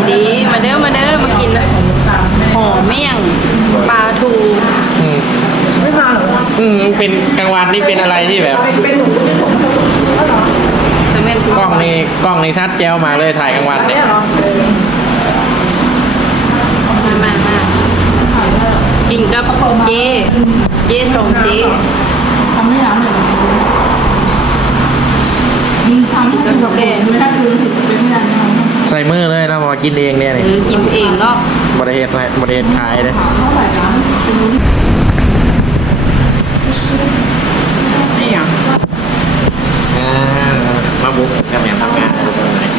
ายดีมาเด้อมาเด้อมากินห่อเมี่ยงปลาทูอืมอืมเป็นกลางวันนี่เป็นอะไรที่แบบสำเร็จกล้องนี่กล้องนี่ชัดแจ๋วมากเลยถ่ายกลางวันเนี่ยมามามากินกับเจเจส่งเจกับข้าวแกง ใส่มือเลยนะพอกินเองเนี่ยหนี่รือกินเองเนาะบริเหตุบริเหตุขายเลยอ่ามาบุกทำงานทำงานทุกคนเลย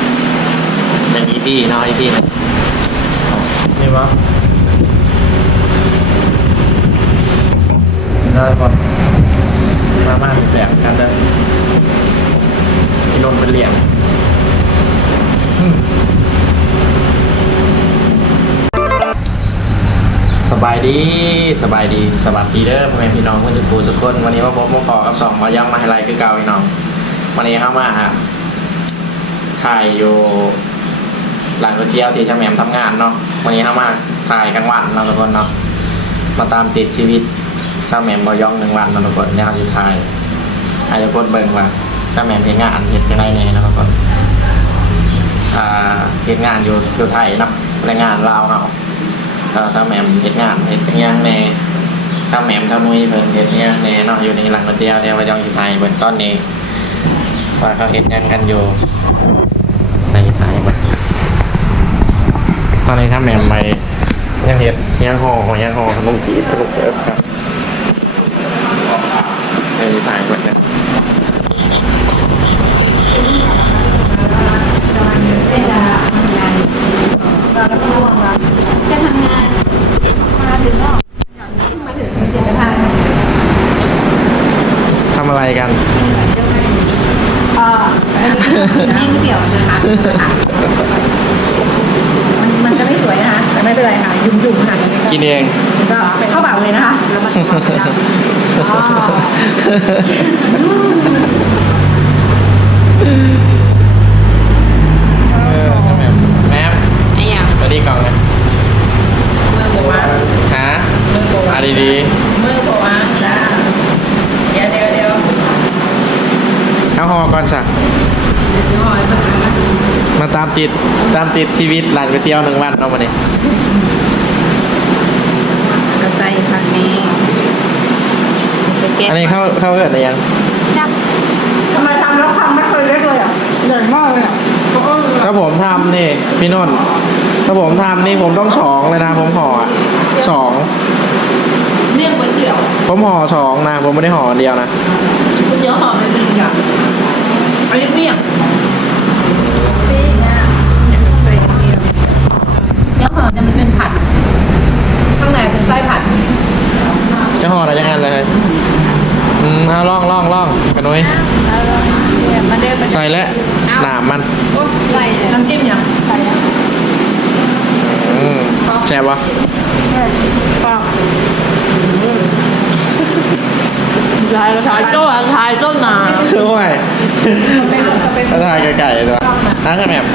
เป็นอีพีเนาะอีพีนะนี่วะได้ก่อนมามาเป็นแบบกันเด้อพี่นนท์เป็นเหลี่ยม สบายดีสบายดีสวัสดีเด้อพ่อแม่พี่น้องเพื่อนสุขุทุกคนวันนี้ว่าผมมาขอกับสองมาย้ำมาให้ไลค์คือเก่าพี่น้องวันนี้เข้ามาฮะถ่ายอยู่หลังก๋วยเตี๋ยวที่ช่างแหม่มทำงานเนาะวันนี้เข้ามาถ่ายกลางวันเนาะทุกคนเนาะมาตามติดชีวิตช่างแหม่มบอยองหนึ่งวันเนาทุกคนเนี่ยเขาจะถ่ายให้ทุกคนเบิ่งว่าช่างแหม่มเห็นงานเห็นยังไงเนี่ยนะทุกคนอ่าเห็นงานอยู่อยู่ไทยเนาะแรงงานลาวเนาะ ถ้าถ้าแมมเฮ็ดงานเฮ็ดยังแน่ถ้าแมมถ้ามุ้ยเพิ่นเฮ็ดยังแน่เนาะอยู่ในหลังก๋วยเตี๋ยวเดี๋ยวว่าจังสิถ่ายเบิ่งตอนนี้ว่าเขาเฮ็ดยังกันอยู่ในถ่ายเบิ่งตอนนี้ถ้าแมมไปยังเฮ็ดยังห่อของยังห่อขนมจีบขนมเอิบครับเดี๋ยวสิถ่ายเบิ่งกันจะ ทำงานมาถึงก็มาถึงผลิตภัณฑ์ทำอะไรกันเอ่ออันนี้คือแห้งเดี่ยวนะคะมันมันจะไม่สวยนะคะแต่ไม่เป็นไรค่ะยุ่มๆค่ะกินเองก็เข้าปากเลยนะคะแล้วมันจะอ๋อเออถ้าแหม่มแม่มไอ้หยังสวัสดีกล่องนะ มือบอกว่า ฮะ มือบอกว่า อะ ดีมือบอกว่าจ้าเดี๋ยวเดี๋ยวเดี๋ยวๆเอาห่อก่อนจ้ะเดี๋ยวห่อให้เบิ่งนะมาตามติดตามติดชีวิตหลานก๋วยเตี๋ยวหนึ่งวันเนาะวันนี้ก็ใส่ผักนี้จะเก็บอันนี้เข้าเข้าเกิดอะไรยังจับทำไมทำแล้วทำไม่เคยเล็กเลยอะใหญ่มากเลยอะถ้าผมทำนี่พี่นนท์ถ้าผมทำนี่ผมต้องสองเลยนะผมห่ออะสอง เมี่ยงก๋วยเตี๋ยวผมห่อสองนะ ผมไม่ได้ห่ออันเดียวนะก๋วยเตี๋ยวหอมเป็นหนึ่งอย่างอันนี้เมี่ยงซีนะใส่เดียวเดี๋ยวหอมจะมันเป็นผัด ข้างในเป็นไส้ผัด จะห่ออะไรยังไงเลยอืมเอาล่องล่องล่องกันนุ้ยมาเด้อมาเด้อใส่แล้วหนามมันโอ้ใส่เลยน้ำจิ้มยังใส่แล้วอื มแซ่บวะป้าถ่ายถ่ายต้นถ่ายต้นนาโอ้ยถ้าทายไก่ๆตัวน่าจะแบบ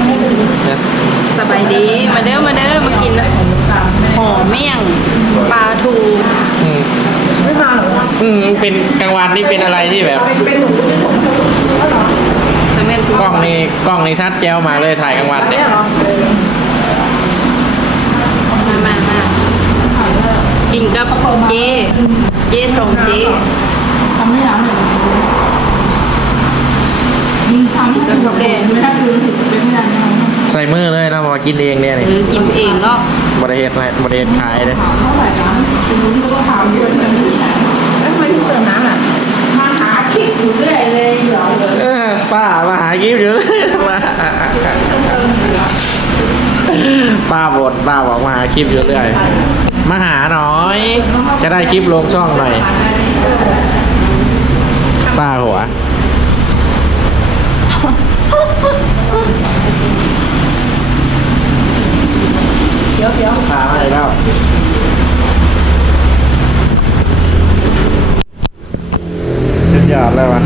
เนี่ยสบายดี มาเด้อมาเด้อมากินห่อเมี่ยงปลาทูอืมไม่มาหรออืมเป็นกลางวันนี่เป็นอะไรที่แบบเป็นหมูสำเร็จกล้องนี่กล้องนี่ชัดแจ๋วมากเลยถ่ายกลางวันเนี่ย เนี่ยเหรอ มามามา กินกับเจเจส่งเจทำไม่ร้านเลยมึงทำให้กับไม่ได้คือเป็นไม่ได้ใส่มือเลยนะพอกินเองเนี่ยหนี่รือกินเองเนาะบริเหตุบริเหตุขายเลยเท่าไหร่ร้านเป็นรู้ก็ถามด้วยแล้วทำไมถึงเติมน้ำอะมาหาคิดอยู่เรื่อยเลยเหรอเออป้ามาหากิฟต์อยู่เลยมาป้าบ่นป้าบอกมาหาคลิปอยู่เรื่อย มาหาหน่อย จะได้คลิปลงช่องหน่อย ป้าหัว เดี๋ยวเดี๋ยวพามาอีกแล้วสุดยอดเลยวะ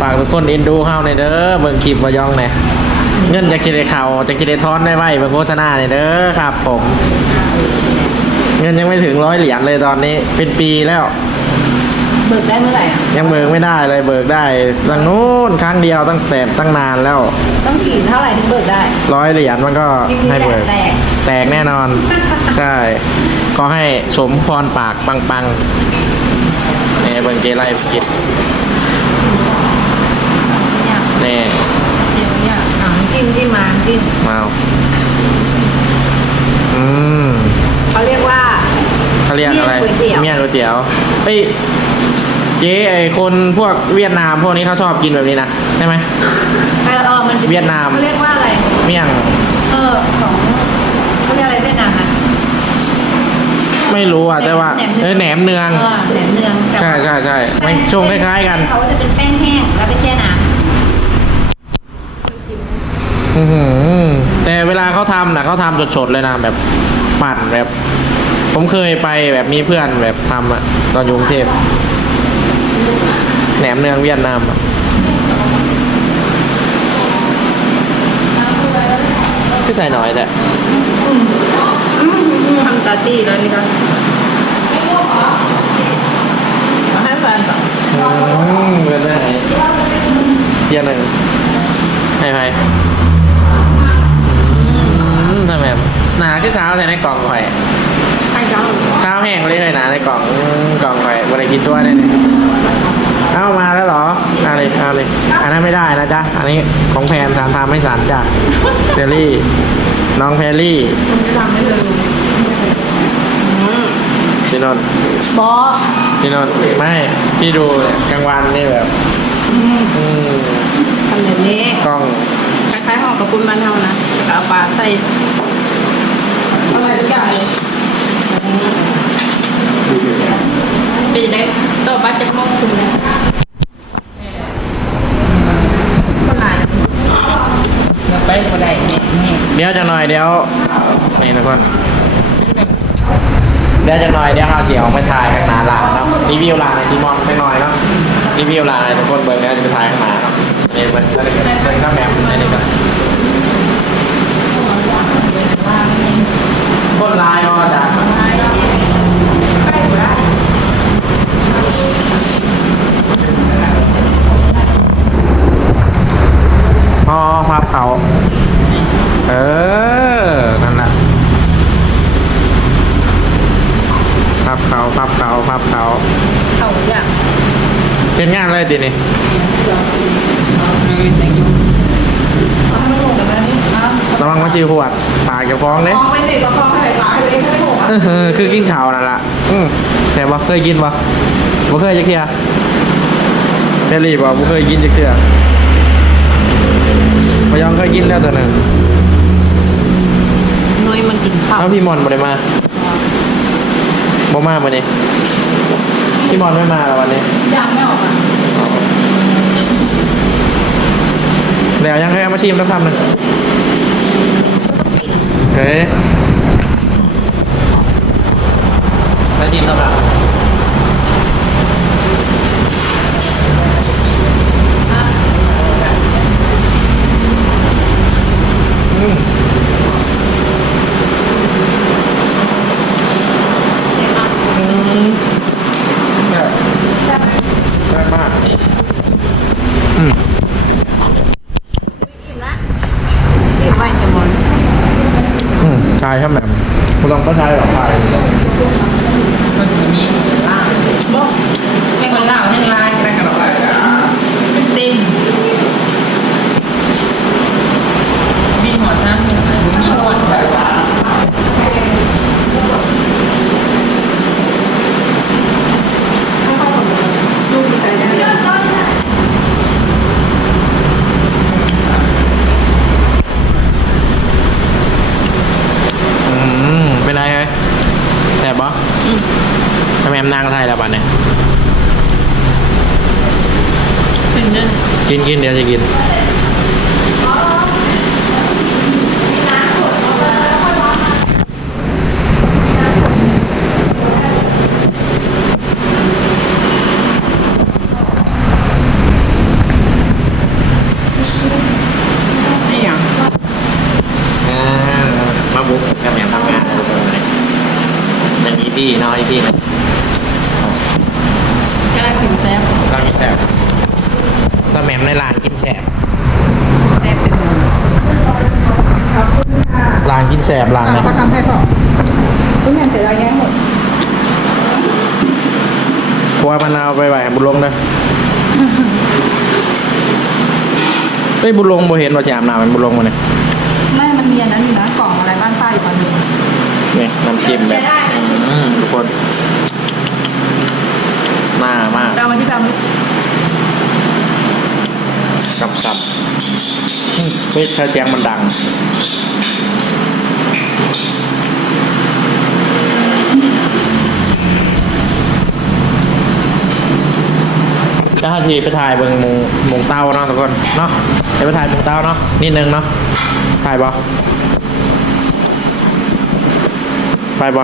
ฝากทุกคนเอ็นดูเฮาในอยเด้อเบิ่งคลิปมายองเนี่ยเงินจากกิเลเขาจากกิเลทอนได้ไหวเป็นโฆษณาเนี่ยเด้อครับผม เงินยังไม่ถึงร้อยเหรียญเลยตอนนี้ เป็นปีแล้ว เบิกได้เมื่อไหร่อะยังเบิกไม่ได้เลยเบิกได้ตั้งนู้นครั้งเดียวตั้งแต่ตั้งนานแล้วต้องกี่เท่าไหร่ถึงเบิกได้ ร้อยเหรียญมันก็คลิปนี้ให้แหเบิละกแตกแตกแน่นอน ใช่ ก็ให้สมพรปากปังปังๆนี่เบิงเกไลฟ์กิจเนี่ยนี่เดี๋ยวเนี่ยหนังจิ้มจิ้มมาจิ้มมาเอาอืมเขาเรียกว่า เขาเรียกอะไรเมี่ยงก๋วยเตี๋ยวเฮ้ยเจ๊ไอคนพวกเวียดนามพวกนี้เขาชอบกินแบบนี้นะใช่ไหมเออเออมันจะเวียดนามเขาเรียกว่าอะไร เมี่ยง เออของเขาเรียกอะไรเวียดนามนะไม่รู้อะแต่ว่าเออแหนมเนืองเออแหนมเนืองแต่ใช่ว่าใช่ใช่ไม่ชงคล้ายๆกันเขาจะเป็นแป้งแห้งแล้วไปแช่น้อือหือแต่เวลาเขาทำนะเขาทำสดๆเลยนะแบบปั่นแบบ ผมเคยไปแบบมีเพื่อนแบบทำอะตอนอยู่กรุงเทพแหนมเนืองเวียดนามอะพี่ใส่หน่อยแต่ทำตาจี้แล้วนี่ก็ำให้แฟนก่อนอืมเป็นไงเทียนหนึ่งให้ไปอืมทำไมหนาคือเท้าใส่ในกล่องไข่ให้เขาข้าวแห้งเลยเลยหนาในกล่องอืมกล่องไข่บริกินตัวได้เนี่ยเอามาแล้วเหรอเอาเลยเอาเลยอันนั้นไม่ได้นะจ๊ะ อันนี้ของแพนสารทำให้สารจ้ะเจลลี่ น้องแพรรี่คุณจะทำได้เลยพี่นนท์บอสพี่นนท์ไม่พี่ดูเนี่ยกลางวันนี่แบบอืมทำแบบนี้กล้องคล้ายๆห่อกับคุณบ้านเฮานะแล้วก็เอาปลาใส่เอาใส่ทุกอย่างเลย ปีได้ต่อบัตรจะมองคุณนะคนไหนไปบ่ได้เนี่ยเดี๋ยวจะหน่อยเดี๋ยวนี่ทุกคนเดี๋ยวจะหน่อยเดี๋ยวเอาเสียงไปถ่ายข้างหน้าร้านเนาะรีวิวร้านในที่มอนไปหน่อยเนาะรีวิวร้านในทุกคนเบิ่งแล้จะไปถ่ายข้างหน้าเนาะนี่มันก็เลยเป็นข้าวแหมมในนี้ก็คนลายก็จ้ะพ อพับเขาเออนั่นแหละพับเขาพับเขาพับเขาเขาอยากเป็นงานอะไรตีนี่ระวังมาชิวขวดปากจะฟ้องเด้มองไม่ติดประคองใส่ปากตัวเองให้ผมเออคือกินข่าวนั่นละอืมแต่บ่เคยกินบ่บ่เคยจะเคียเจลี่บ่บ่เคยกินจะเคีย บ่ยองเคยกินแล้วตัวหนึงน้อยมันกินข้าวเอาพี่มอนบ่ได้มาบ่มามื้อนี้พี่มอนไม่มาแล้ววันนี้ยังไม่ออกอะแล้วยังให้เอามาชิมสักคำหนึงเฮ้ยมาชิมสักคำ แซ่บแซ่บมาก อืม รีบไว้จะหมด ใชายครับแบบคุณลองก็ใช้หรอชาย มันจะมีล่างบ่ให้คนล่างให้ลายกันกันหรอเต็มมีหัวช้างมีหัว ลูกใจได้เลย อืมเป็นไรเฮ้ยแซ่บปะทำไมแอม นางไทยแล้วบัดเนี่ยเป็นเรื่องกินกินเดี๋ยวจะกิน นี่อย่าง เพี่เนาะอีพี่นะ กำลังถึงแซ่บ เรากินแสบสแมมในร้านกินแสบ แซ่บเป็น ร้านกิน แสบร้านไหนเขาทำให้พอคุณแม่เสร็จแล้วแย่หมดเพราะว่ามันเอาไปไหวบุญลงเด้อเฮ้ยบุญลงบ่เห็นว่าจะอาบน้ำมันบุญลงมาเนี่ยไม่มันมีอันนั้นอยู่นะกล่องอะไรบ้านป้าอยู่ตอนนึงนี่น้ำจิ้มแบบอืมทุกคนน่ามากเรามาที่ดำกับสับอืมเฮ้ยถ้าแจ้งมันดัง แล้วถ้าทีไปถ่ายเบิ่งหมูหมูเต้าเนาะทุกคนเนาะเดี๋ยวไปถ่ายหมูเต้าเนาะนิดนึงเนาะถ่ายบ่ไปบ่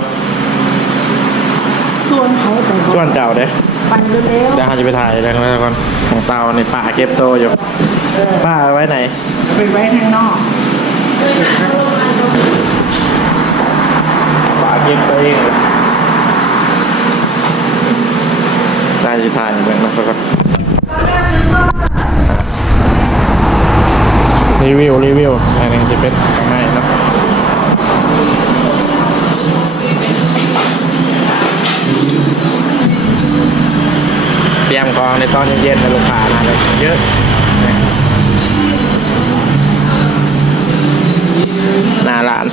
ส่วนเขาไปส่วนเก่าเด้ไปเร็วเดี๋ยวเราจะไปถ่ายแล้วทุกคนหมูเต้าในป่าเก็บโตอยู่ป้าเอาไว้ไหน ไปไว้ข้างนอกป่าเก็บตัวเองได้จะถ่ายเบิ่งนะทุกคน รีวิว รีวิวอันนี้จะเป็นง่ายนะเตรียมกองในตอนเย็นๆในลูกค้ามาเลยเยอะหน้าร้าน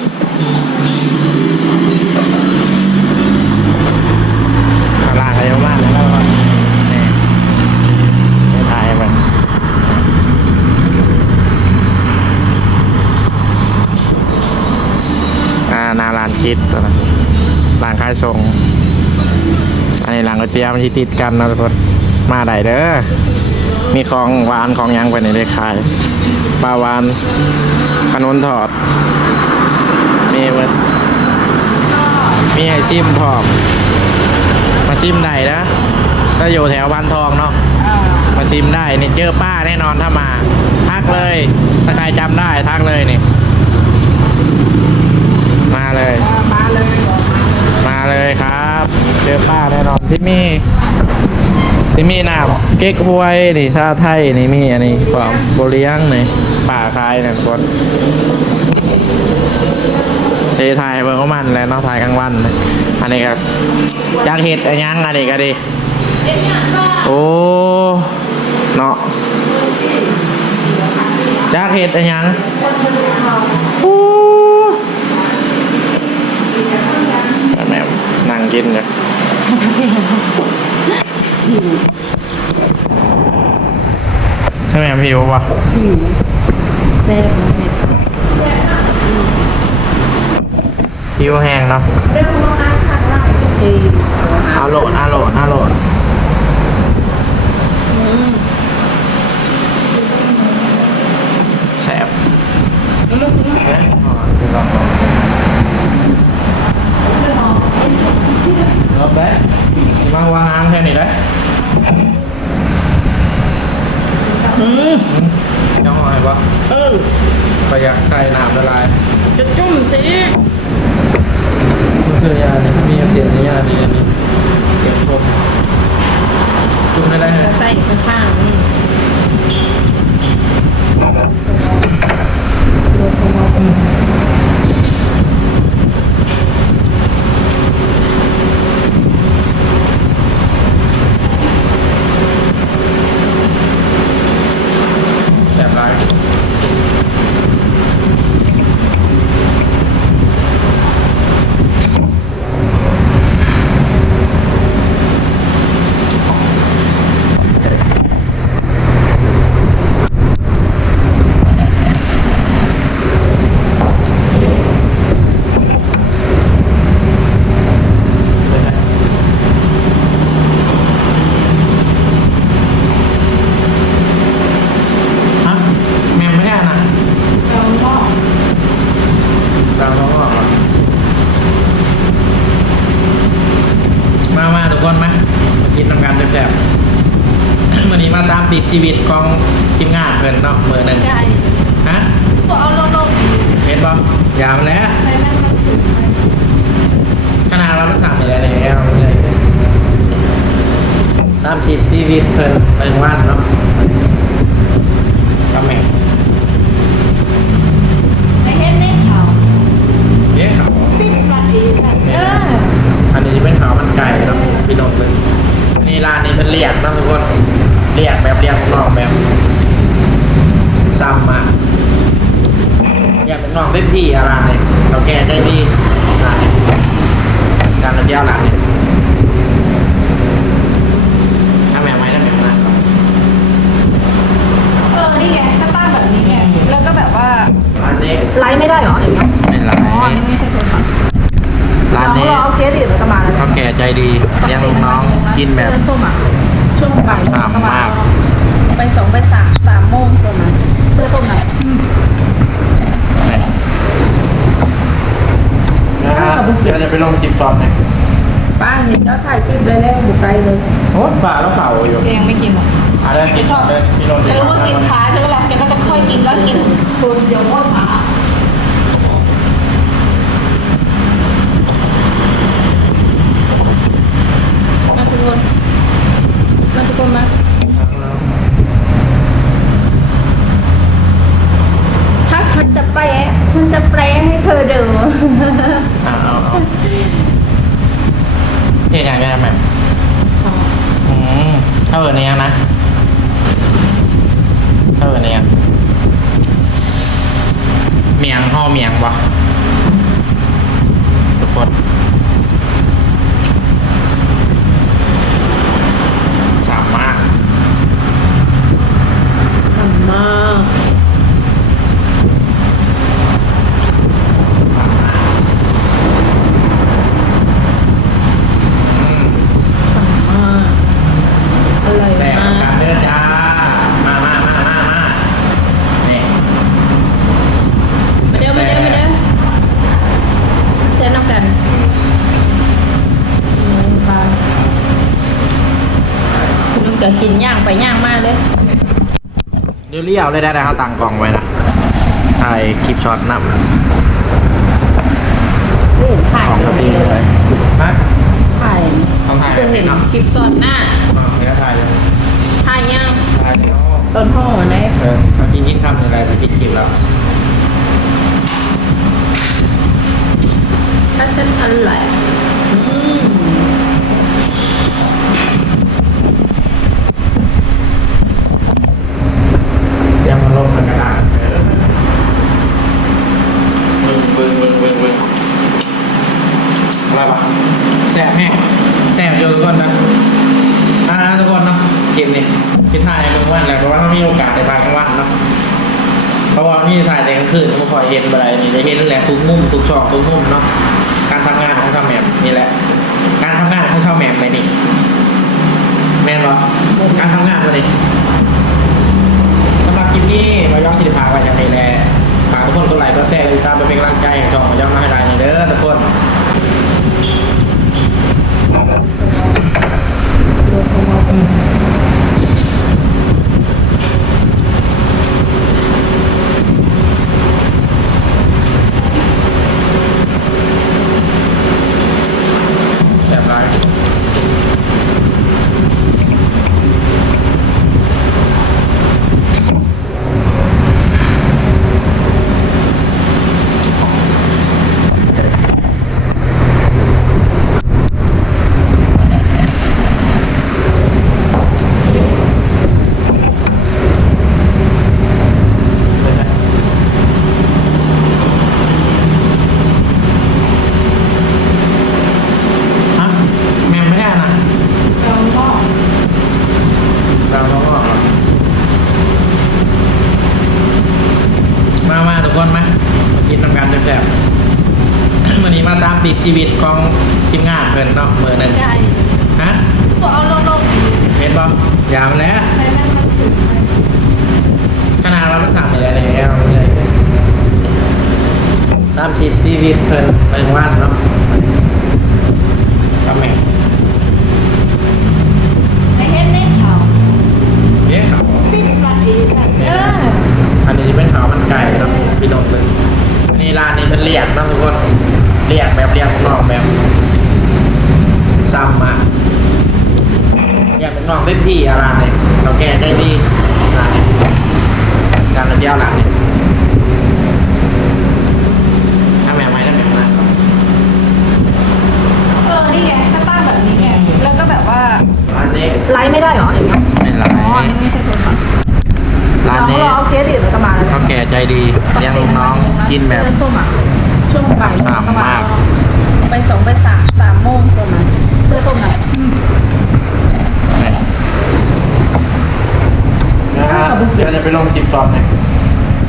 หน้าร้านก็เยอะมากแล้วก็นี่ไม่ถ่ายมันอ่าหน้าร้านคิดตัวนะร้านขาย ส่ง อันนี้หลังก๋วยเตี๋ยวมันที่ติดกันนะทุกคนมาได้เด้อ มีของหวานของยังไปในเลขขายปลาหวานขนมทอดมีเบิดมีให้ซิมพร้อมมาซิมได้นะถ้าอยู่แถวบ้านทองเนาะมาซิมได้นี่เจอป้าแน่นอนถ้ามาทักเลย ถ้าใครจำได้ทักเลยนี่ มาเลย มาเลยครับ เจอป้าแน่นอนที่มีซิมีน้ำเก๊กฮวยนี่ชาไทยนี่มีอันนี้ความบเลียงนี่ป่าคายเนี่ยคนเทไทยเบิ่งของมันแล้วนาะถ่ายกลางวันนะอันนี้ครับจากเห็ดอันยังอันนี้ก็ดีโอ้เนาะจากเห็ดอันยังโอ้ แม่นั่ง กินเลยใช่ไหมพี่วะแซ่บนะเม็ดพี่วแห้งเนาะอออาโหลดอาโหลดอาโหลดแสบเอ๊ะอ๋อเดี๋ยวลอง รอบแบ๊ะสิมาวางน้ำแค่นี้ได้อืมยังไงวะเออประหยัดไข่น้ำละลาย จะจุ่มสิมันคือยาเนี่ยมีเสียงยาดีอันนี้เก็บครบจุ่มได้ได้ใส่ข้างๆนี่ แบบไรฮะแมมไม่ได้นะ เราก็ ดาวน้องออกเหรอมามาทุกคนมากินน้ำกันแซ่บๆ วันนี้มาตามติด ชีวิตของทีมงานเพื่อนเนาะเมื่อหนึงใช่ฮะบอกเอาลงเห็นป่ะยามนแล้วๆไปนั่นมันถึงไปขนาดว่ามันทำอะไรในแอลเลยตามชีวิตชีวิตเพิ่นเป็นวันเนาะทำไมไม่เห็นเล่นเขาเลี้ยงเขาปิ้งกันดีกันเอออันนี้เป็นข้าวมันไก่เนาะพี่นนท์เลยอันนี้ร้านนี้เป็นเรียกเนาะทุกคน เรียกแบบเรียกของนอกแบบซ้ำมาอยากของนอกเต็มที่อะร้านเนี่ยเราแก่ใจดีร้านเนี่ยการระเบียบร้านเนี่ยถ้าแม่ไม่ถ้าแม่มาเออนี่ไงก็ตั้งแบบนี้ไงแล้วก็แบบว่าร้านนี้ไลฟ์ไม่ได้เหรออย่างเงี้ยเป็นร้านอ๋ออันนี้ไม่ใช่โทรศัพท์ร้านนี้เราเอาเคสเดี๋ยวมันก็มาแล้วเขาแก่ใจดีเลี้ยงลูกน้องกินแบบ เริ่มต้นอะ ช่วงบ่ายโมงก็มากไปสองไปสามสามโมงประมาณเริ่มต้นไหนเดี๋ยวจะไปลงคลิปตอนไหนป้าเห็นเจ้าถ่ายคลิปเลยแล้วอยู่ไกลเลยโอ้ป่าแล้วเผาอยู่แกยังไม่กินหรอกอะเดินกินเดินกินลงแกรู้ว่ากินช้าใช่ไหมล่ะแกก็จะค่อยกินแล้วกินคนเดียวหมดอะมาทุกคนมาทุกคนมา ถ้าฉันจะแปลฉันจะแปลให้เธอดู อะเอาเอานี่ไงแม่แม่อืมเข้าเออเนี่ยนะเข้าเออเนี่ยเมียงห่อเมียงวะทุกคนสามมาก ทำมาก อืม มากอร่อย แซ่บ มา กับ ก การเดินจ้า มามามามามานี่ มาเด้อมาเด้อมาเด้อมาเซนน้ำกันปลา คุณลุงจะกินย่างไปย่างมากเลยเดี๋ยวเลี้ยวเลยได้ได้เขาตั้งกล่องไว้นะถ่ายคลิปช็อตนับโอ้ถ่ายของเลกระยตีเลยฮะถ่ายต้องถ่ายแบจะบเห็นี้นเนาะคลิปสดหน้าอ๋อเดี๋ยวถ่ายเลยถ่ายย่างถ่ายเดี๋ยวต้นห่อเนี่ยเออเมื่อกี้ยินคำหนึ่งอะไรแต่ปิดคลิปแล้วถ้าฉันอร่อยอืม เสียงมัน ลงมันกระดาษเออเบิ่งเบิ่งเบิ่งเบิ่งเบิ่งอะไรปะแซ่บแห้งแซ่บเยอทุกคนนะอ่าทุกคนเนาะเกมนี้คิดถ่ายในกลางวันแหละเพราะว่าถ้ามีโอกาสในทางกลางวันเนาะเพราะว่ามีถ่ายในกลางคืนผมคอยเห็นอะไรนี่จะเห็นแหละทุกมุมทุกช่องทุกมุมเนาะการทำงานของชาแหม่มนี่แหละการทำงานของชาวแหม่มในนี่แม่นบอการทำงานเลยสำหรับคลิปนี้เราย้อนคิดพาไว้อย่างนี้แหละฝากทุกคนกดไลค์กดแชร์กดติดตามไปเป็นกำลังใจให้ช่องมาย้อนมาให้ได้เด้อทุกคนแบบไรฮะแม่ไม่ได้นะ เราก็ เราเขาก็มามาทุกคนมากินทำการแซ่บๆ วันนี้มาตามติด ชีวิตของทีมงานเพิ่นเนาะเมื่อนั้น ไก่ ฮะ บอกเอาลง เห็นป่ะยามแล้ว ๆไปนั่นมันถึงไป ขนาดเราไม่สั่งอะไรแล้วเลยตามชีวิตชีวิตเพิ่นเป็นวันเนาะทำไม ไม่เห็นเล่นเขา เย้เขา ปิ้งกันดีกันเออ อันนี้เป็นข้าวมันไก่เนาะพี่นนท์เลยอันนี้ร้านนี้เป็นเรียกเนาะทุกคนเรียกแบบเรียกของนอกแบบ ซ้ำมาอยากเป็นน้องเต็มที่อะไรเนี่ยเราแก่ใจดีร้านเนี่ยการระเบียบหลังเนี่ยถ้าแม่ไม่ถ้าแม่ไม่ เออนี่ไงถ้าตั้งแบบนี้ไงแล้วก็แบบว่า ร้านนี้ ไลฟ์ไม่ได้เหรออย่างเงี้ย ไม่ไร อ๋ออันนี้ไม่ใช่โทรศัพท์ ร้าน เรา นี้ เราเอาเคสอื่นมันก็มาแล้ว เขาแก่ใจดีเลี้ยงลูกน้องกินแบบ เริ่มต้นอะช่วงบ่ายโมงก็มา ฉ่ำมาก ไปสองไปสามสามโมงประมาณเพื่อต้มหน่อย เดี๋ยวจะไปลงคลิปตอนไหน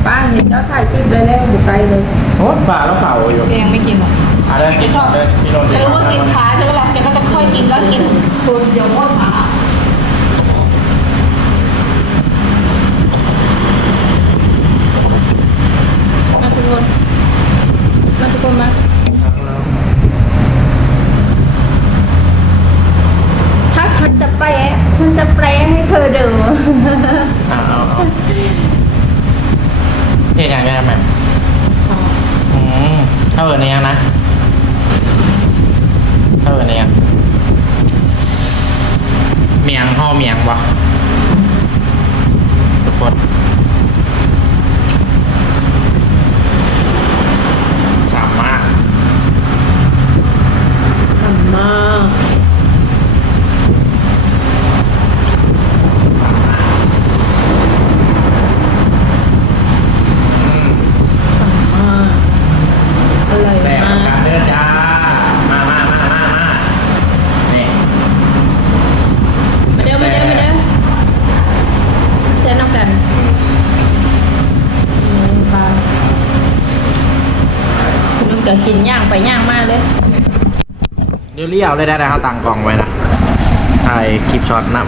ป้าเห็นเจ้าถ่ายคลิปเลยแล้วบุกไกลเลย โอ้ป่าแล้วเผา อยู่แกยังไม่กินหรอกอะไรกินเดินกิโลแต่รู้ว่ากินช้าใช่ไหมล่ะแกก็จะค่อยกินแล้วกินคนเดียวก็ช้ามาทุกคนมาทุกคนมาถ้าฉันจะแปลฉันจะแปลให้เธอดูเอาเอาเอาเฮ็ดอย่างไรแม่อืม เข้าเอินในยังนะเข้าเอินในยังเมียงห่อเมียงวะกคนสามมาก ทำมาก อืม มากอร่อย แซ่บ มา กับ ก การเดินจ้า มามามามามานี่ มาเด้อมาเด้อมาเด้อมาเซนน้ำกันนี่ปลาลุง ก็กินย่างไปย่างมากเลยเดี๋ยวเลี้ยวเลยได้ได้เขาตังกล่องไว้นะถ่ายคลิปช็อตนำ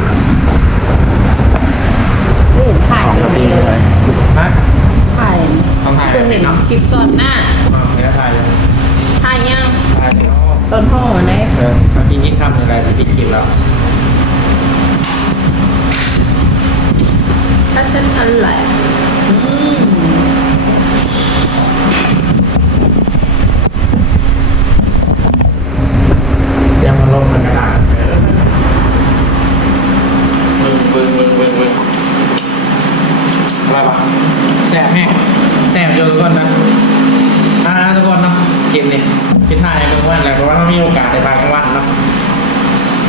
ไม่เห็นถ่ายของเลกระยดิ่งเลยฮะถ่ายต้องถ่ายตัวเห็นเนาะคลิปสดหน้าเดี๋ยวถ่ายเลยถ่ายยังถ่ายแล้วต้นห่อเนี่ยเออเมื่อกี้ยิ่งทำอะไรไปปิดคลิปแล้วถ้าฉันอร่อยอืม เสียงมัน ลงมันกระด้างเออบึ้งบึ้งบึ้งบึ้งบึ้งอะไรปะแซ่บแห้งแซ่บเจอทุกคนนะอ่าทุกคนเนาะกินนี่กินถ่ายในกลางวันแหละเพราะว่าถ้ามีโอกาสได้ถ่ายกลางวันเนาะ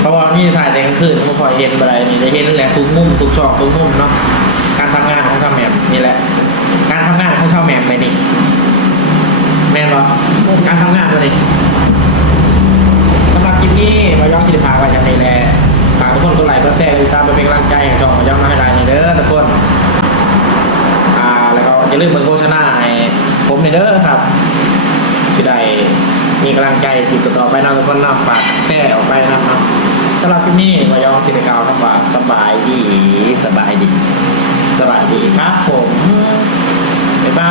เพราะว่ามีถ่ายแต่กลางคืนไม่พอเห็นอะไรนี่จะเห็นแหละทุกมุมทุกช่องทุกมุมเนาะการทำงานของชาวแหม่มนี่แหละ การทำงานของชาวแหม่มไปนี่แม่นปะการทำงานมานี่ นี้มาย้อนกินพาไว้อย่างนี้แหละฝากทุกคนกดไลค์กดแชร์กดติดตามไปเป็นกำลังใจให้ช่องมาย้อนมาให้ได้นี่เด้อทุกคนอ่าแล้วก็อย่าลืมเปิดโฆษณาให้ผมในเด้อครับที่ได้มีกำลังใจติดต่อไปนะทุกคนนะฝากแชร์ออกไปนะครับสำหรับคลิปนี้มาย้อนกินกาวคำว่าสบายดีสบายดีสวัสดีครับผมบ๊ายบาย